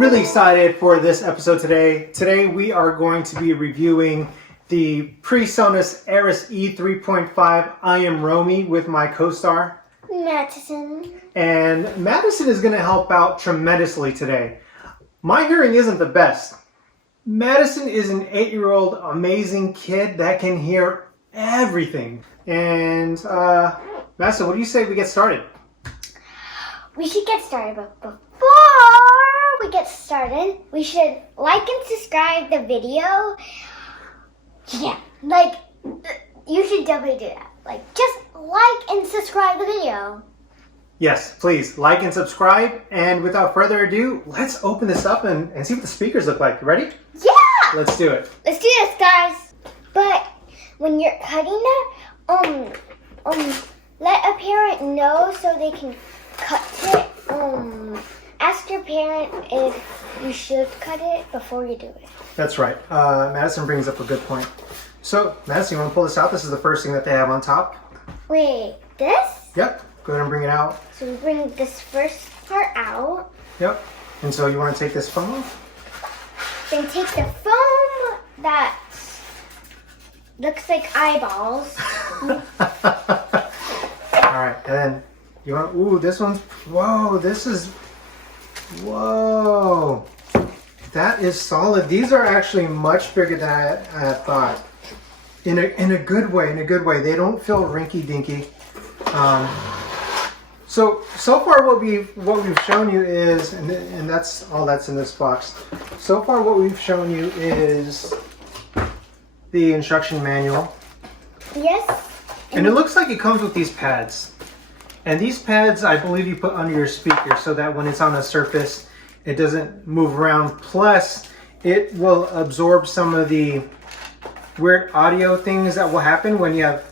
Really excited for this episode today. Today we are going to be reviewing the Presonus Eris E3.5. I am Romy with my co-star Madison. And Madison is going to help out tremendously today. My hearing isn't the best. Madison is an 8-year-old amazing kid that can hear everything. And Madison, what do you say we get started? We should get started, but before we get started, we should like and subscribe the video. Yeah, you should definitely do that. Just like and subscribe the video. Yes, please like and subscribe. And without further ado, let's open this up and see what the speakers look like. Ready? Yeah! Let's do it. Let's do this, guys. But when you're cutting it, let a parent know so they can cut it. Ask your parent if you should cut it before you do it. That's right. Madison brings up a good point. So, Madison, you want to pull this out? This is the first thing that they have on top. Wait, this? Yep. Go ahead and bring it out. So we bring this first part out. Yep. And so you want to take this foam off? Then take the foam that looks like eyeballs. All right. And then you want, ooh, this one's, whoa, this is, whoa. That is solid. These are actually much bigger than I had thought. In a good way, They don't feel rinky-dinky. So far what we've shown you is, and that's all that's in this box. So far what we've shown you is the instruction manual. Yes. And it looks like it comes with these pads. And these pads, I believe you put under your speaker so that when it's on a surface, it doesn't move around. Plus, it will absorb some of the weird audio things that will happen when you have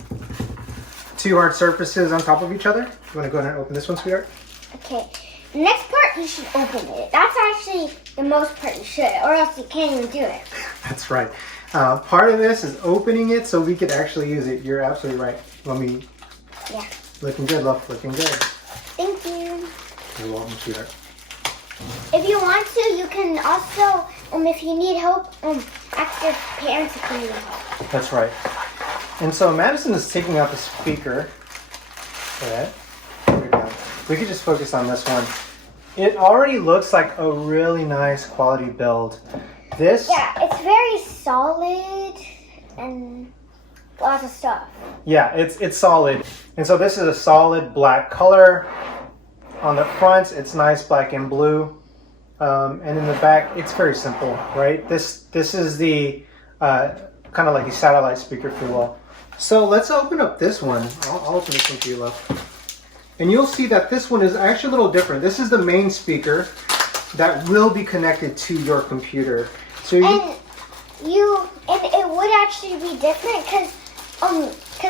two hard surfaces on top of each other. You want to go ahead and open this one, sweetheart? Okay. The next part, you should open it. That's actually the most part you should, or else you can't even do it. That's right. Part of this is opening it so we could actually use it. You're absolutely right. Let me. Yeah. Looking good, love. Looking good. Thank you. You're welcome, sweetheart. If you want to, you can also, if you need help, ask your parents if you need help. That's right. And so Madison is taking out the speaker. Okay. Here we go. We could just focus on this one. It already looks like a really nice quality build. This. Yeah, it's very solid and lots of stuff. Yeah, it's solid. And so this is a solid black color. On the front, it's nice black and blue. And in the back, it's very simple, right? This is the kind of like a satellite speaker, if you will. So let's open up this one. I'll open this one for you, love. And you'll see that this one is actually a little different. This is the main speaker that will be connected to your computer. So and it would actually be different because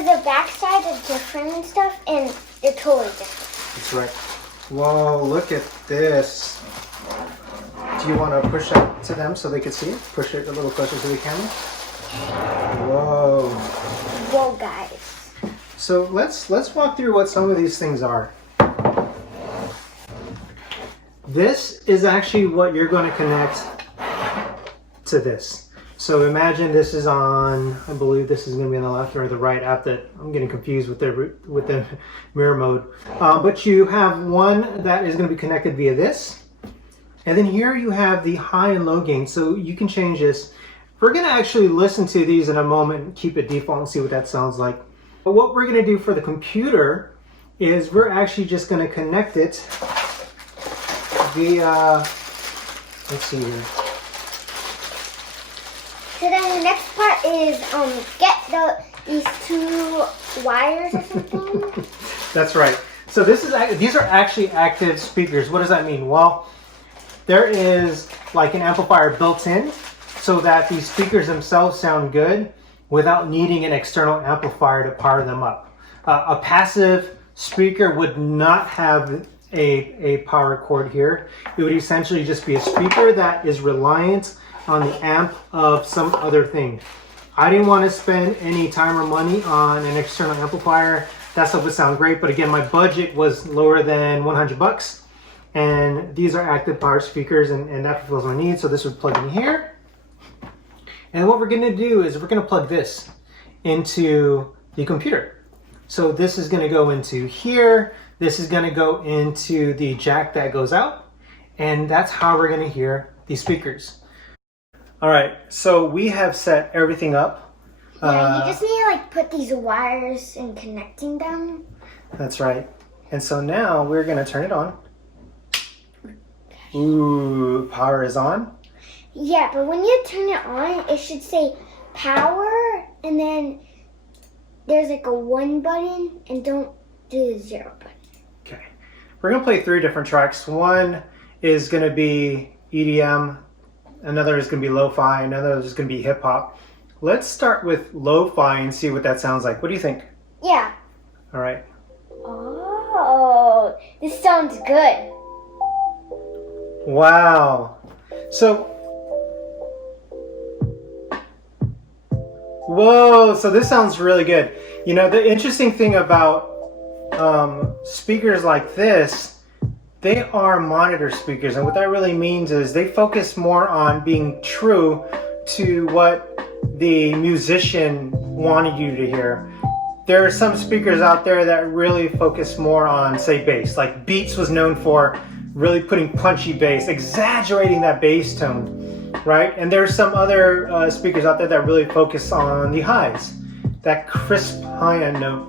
the back side is different and stuff, and they're totally different. That's right. Whoa, look at this. Do you want to push up to them so they can see it? Push it a little closer to the camera. Whoa. Whoa, guys. So let's walk through what some of these things are. This is actually what you're going to connect to this. So imagine this is on, I believe this is going to be on the left or the right. I'm getting confused with the mirror mode. But you have one that is going to be connected via this. And then here you have the high and low gain. So you can change this. We're going to actually listen to these in a moment and keep it default and see what that sounds like. But what we're going to do for the computer is we're actually just going to connect it via, let's see here. So then the next part is get these two wires or something. That's right. So these are actually active speakers. What does that mean? Well, there is like an amplifier built in so that these speakers themselves sound good without needing an external amplifier to power them up. A passive speaker would not have a power cord here. It would essentially just be a speaker that is reliant on the amp of some other thing. I didn't want to spend any time or money on an external amplifier. That stuff would sound great, but again, my budget was lower than 100 bucks. and these are active power speakers, and that fulfills my needs. So this would plug in here. And what we're gonna do is we're gonna plug this into the computer. So this is gonna go into here. This is gonna go into the jack that goes out. And that's how we're gonna hear these speakers. All right, so we have set everything up. Yeah, you just need to like put these wires and connecting them. That's right. And so now we're gonna turn it on. Ooh, power is on. Yeah, but when you turn it on, it should say power, and then there's like a 1 button, and don't do the 0 button. Okay. We're gonna play 3 different tracks. One is gonna be EDM, another is gonna be lo-fi, another is gonna be hip hop. Let's start with lo-fi and see what that sounds like. What do you think? Yeah. All right. Oh, this sounds good. Wow. So, whoa, so this sounds really good. You know, the interesting thing about speakers like this, they are monitor speakers. And what that really means is they focus more on being true to what the musician wanted you to hear. There are some speakers out there that really focus more on, say, bass. Like Beats was known for really putting punchy bass, exaggerating that bass tone, right? And there's some other speakers out there that really focus on the highs, that crisp high-end note.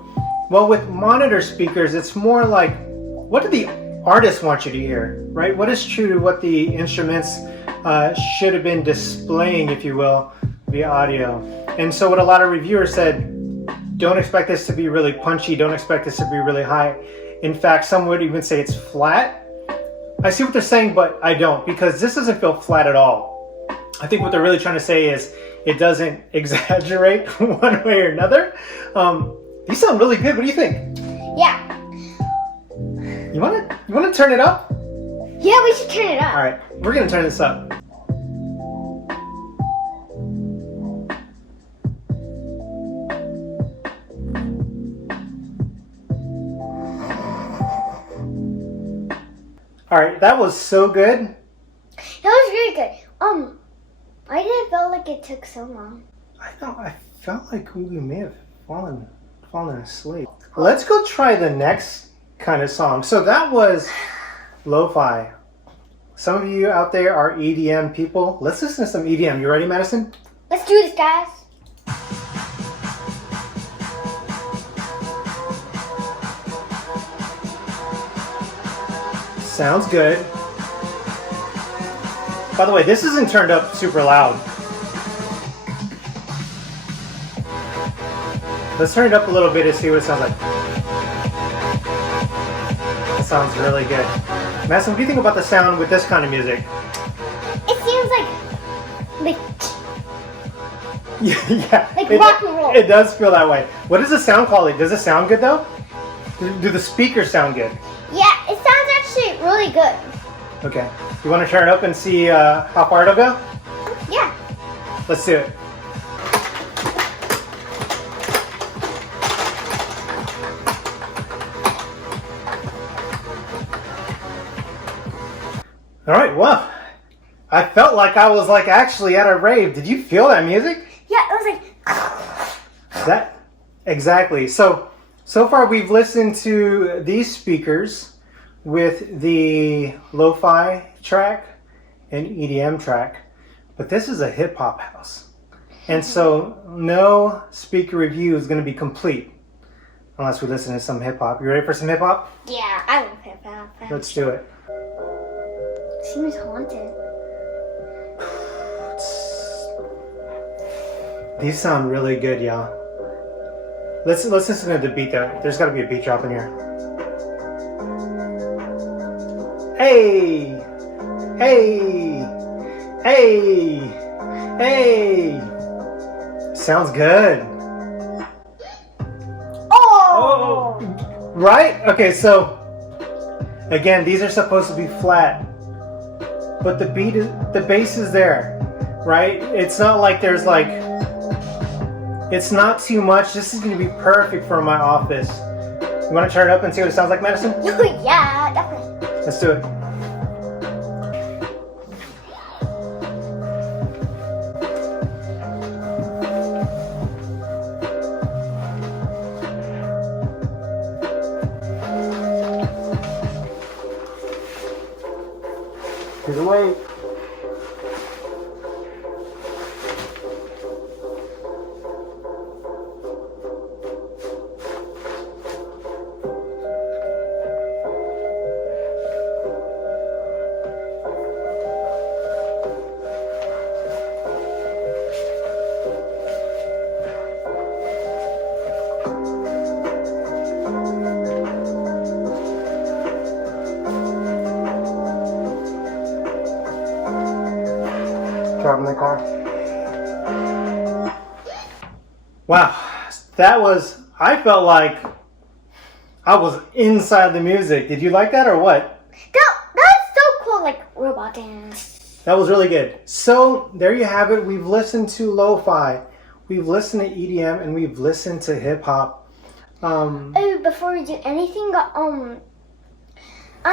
Well, with monitor speakers, it's more like, what do the artists want you to hear, right? What is true to what the instruments should have been displaying, if you will, via audio. And so what a lot of reviewers said, don't expect this to be really punchy, don't expect this to be really high. In fact, some would even say it's flat. I see what they're saying, but I don't, because this doesn't feel flat at all. I think what they're really trying to say is it doesn't exaggerate one way or another. These sound really good. What do you think? Yeah. You wanna turn it up? Yeah, we should turn it up. All right, we're gonna turn this up. All right, that was so good. That was really good. Why did it feel like it took so long? I know, I felt like we may have fallen asleep. Let's go try the next kind of song. So that was lo-fi. Some of you out there are EDM people. Let's listen to some EDM. You ready, Madison? Let's do this, guys. Sounds good. By the way, this isn't turned up super loud. Let's turn it up a little bit to see what it sounds like. That sounds really good. Madison, what do you think about the sound with this kind of music? It seems like Yeah, like rock and roll. It does feel that way. What is the sound quality? Does it sound good though? Do the speakers sound good? Yeah, it sounds actually really good. Okay. You want to turn it up and see how far it'll go? Yeah. Let's do it. All right, well, I felt like I was like actually at a rave. Did you feel that music? Yeah, it was like That exactly. So far we've listened to these speakers with the lo-fi track and EDM track, but this is a hip hop house. And so no speaker review is going to be complete unless we listen to some hip hop. You ready for some hip hop? yeah, I love hip hop. Let's do it. Seems haunted. These sound really good, y'all. Let's listen to the beat though. There's got to be a beat drop in here. Hey! Hey! Hey! Hey! Sounds good. Oh! Right? Okay, so again, these are supposed to be flat, but the bass is there, right? It's not like there's like, it's not too much. This is going to be perfect for my office. You want to turn it up and see what it sounds like, Madison? Yeah, definitely. Let's do it. to the weight. Driving the car. Wow, that was, I felt like I was inside the music. Did you like that or what? That's so cool, like robot dance. That was really good. So there you have it. We've listened to lo-fi, we've listened to EDM, and we've listened to hip hop. Oh, before we do anything, I'll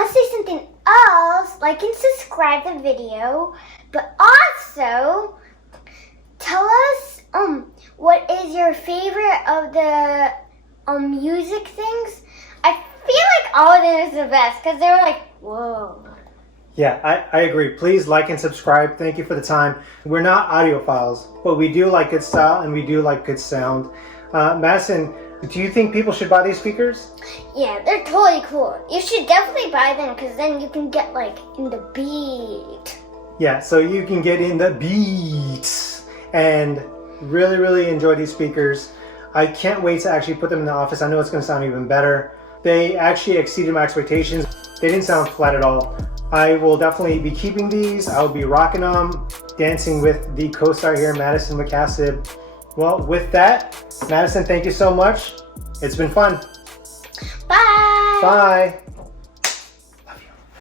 say something else. Like and subscribe the video, but also tell us what is your favorite of the music things. I feel like all of them is the best because they're like, whoa. Yeah, I agree. Please like and subscribe. Thank you for the time. We're not audiophiles, but we do like good style and we do like good sound. Madison, do you think people should buy these speakers? Yeah, they're totally cool. You should definitely buy them because then you can get like in the beat. Yeah, so you can get in the beats and really, really enjoy these speakers. I can't wait to actually put them in the office. I know it's going to sound even better. They actually exceeded my expectations. They didn't sound flat at all. I will definitely be keeping these. I will be rocking them, dancing with the co-star here, Madison McCassib. Well, with that, Madison, thank you so much. It's been fun. Bye. Bye.